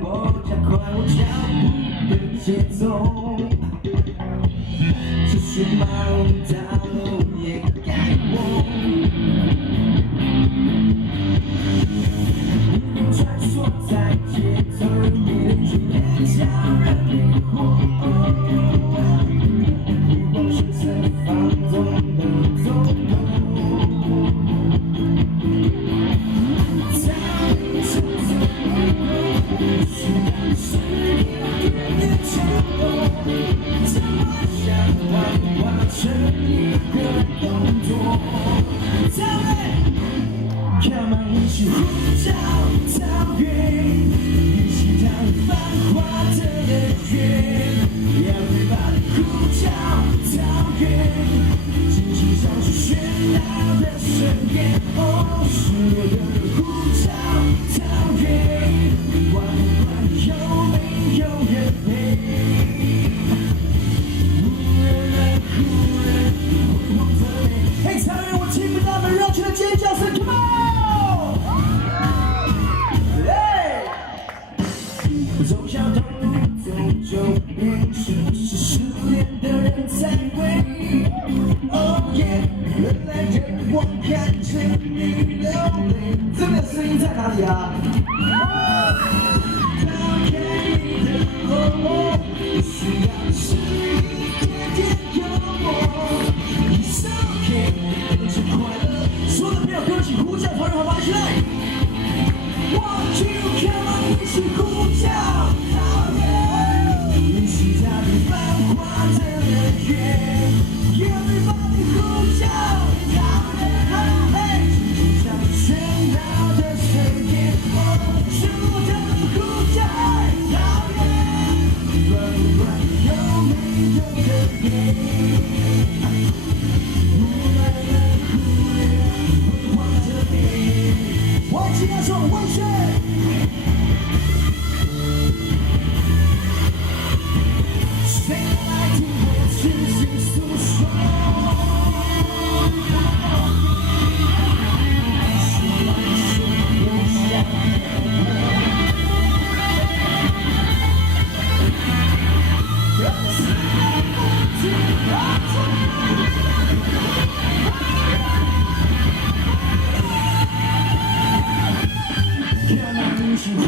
我加快我脚步的节奏，只是马龙大楼也该我。你穿梭在街头，你的举动叫人迷惑。不光是在放纵的走动。 Come on， 一起呼叫桃园，一起跳繁华的乐园。Everybody 呼叫桃园，尽情享受喧闹的盛宴。哦，是我的呼叫桃园，管不管有没有人陪。无人来无人辉煌的美。嘿，桃园，我听不到你们热情的尖叫声 ，Come on！ 走向同路走就变成是失恋的人才会。Oh yeah， 人来人往看着你流泪。这边的声音在哪里啊？抛开你的落寞，需要是一点点幽默。It's okay， 跟着快乐。所有的朋友跟我一起呼叫桃园好吗？一起来！ One two come on， 一起呼叫桃园，一起踏遍繁华的乐园。Everybody 呼叫桃园，嘿，尽享喧闹的盛宴。哦，是我的呼叫桃园，管不管有没有人陪。无来的忽远，辉煌的美。我一起来说万岁！ 谁来听我痴心诉说？说来说不下让思念不停打转。Come on， 一起呼